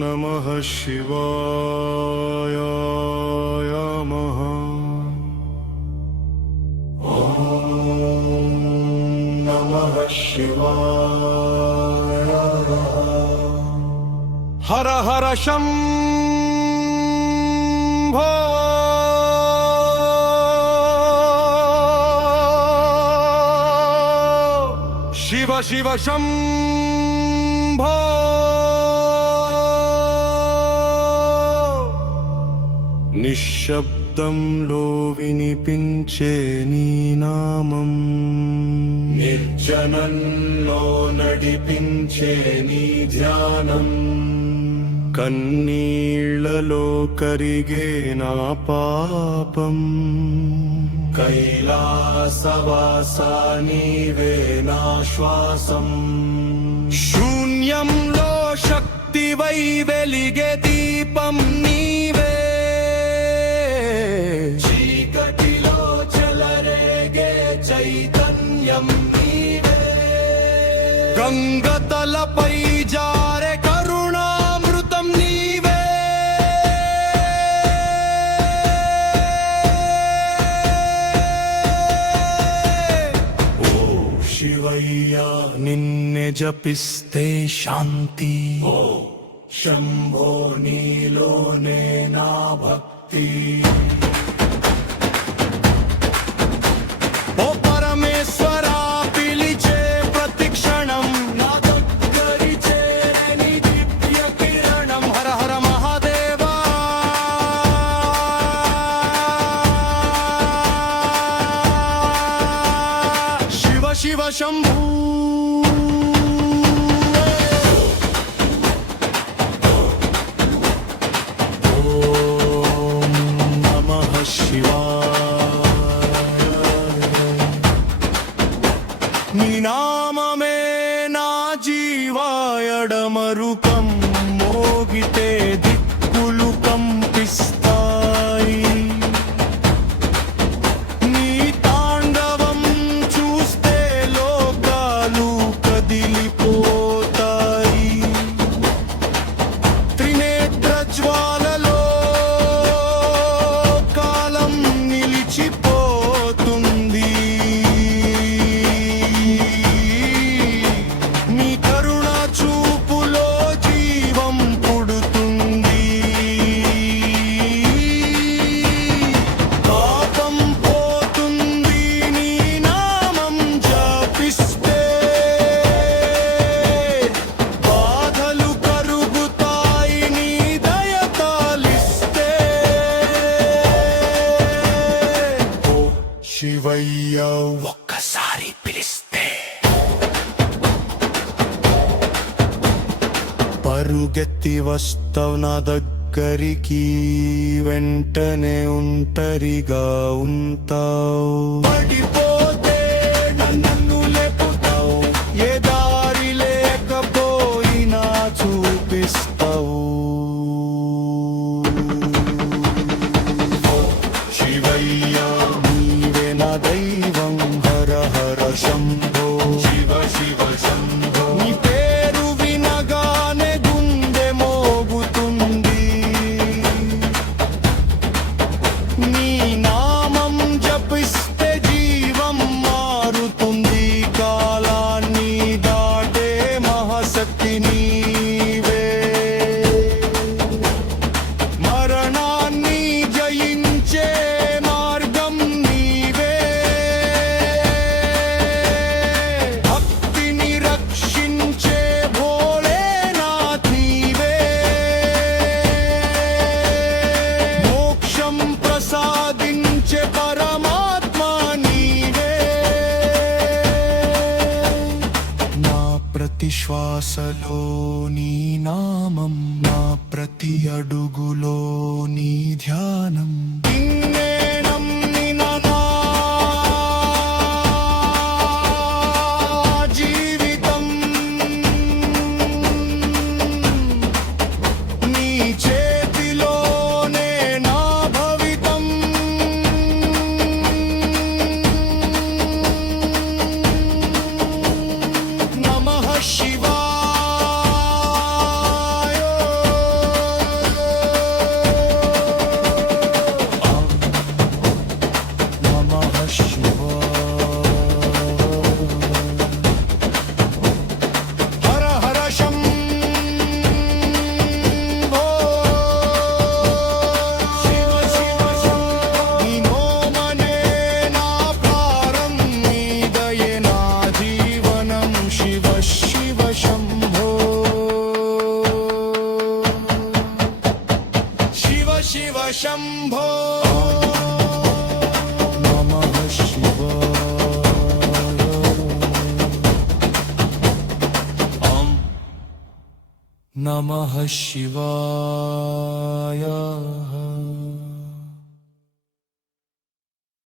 नमः शिवाय नमः। नमः शिवाय। हर हर शम्भो। शिव शिव शम्भो। నిశ్శబ్దంలో వినిపించే నీ నామం, నిర్జనంలో నడిపించే నీ ధ్యానం, కన్నీళ్లలో కరిగే నా పాపం, కైలాసవాసా నీవే నా శ్వాసం, శూన్యంలో శక్తివై వెలిగే దీపం నీవే, చీకటిలో చెలరేగే చైతన్యం నీవే, గంగతలపై జారే కరుణామృతం నీవే, ఓ శివయ్యా నిన్నే జపిస్తే శాంతి, ఓ శంభో నీలోనే నా భక్తి, ఓ పరమేశ్వరా పిలిచే ప్రతి క్షణం నా దగ్గరి చేరని దివ్య కిరణం, హర హర మహాదేవా, శివ శివ శంభూ. నీ నామమే నా జీవాయడమరుకం, మోగితే దిక్కులు కంపిస్తాయి, నీ తాండవం చూస్తే లోకాలు కదిలిపోతాయి, త్రినేత్ర జ్వాలలో కాలం నిలిచిపోతుంది, నీ కరుణ చూపులో జీవం పుడుతుంది, పాపం పోతుంది నీ నామం జపిస్తే, బాధలు కరుగుతాయి నీ దయ తాలిస్తే, ఓ శివయ్య ఒక్కసారి పిలిస్తే పరుగెత్తి వస్తావు నా దగ్గరికి, వెంటనే ఒంటరిగా ఉంటావు, పడిపోతే నన్ను లేపుతావు, ఏ దారి లేకపోయినా చూపిస్తావు, శివయ్య నీవే నా దైవం, హర హర శంభో, శివ శివ శంభో. నీ పేరు వినగానే గుండె మోగుతుంది, నీ నామం జపిస్తే జీవం మారుతుంది, కాలాన్ని దాటే మహాశక్తి నీవే, మరణాన్ని జయించే మార్గం నీవే, భక్తిని రక్షించే భోలేనాథ్ నీవే, మోక్షం ప్రసాదించే పరమాత్మ నీవే, నా ప్రతి శ్వాసలో నీ నామం, నా ప్రతి అడుగులో నీ ధ్యానం, నిన్నే నమ్మిన నా జీవితం నీ చేతిలోనే నా భవితం, నమః శివాయ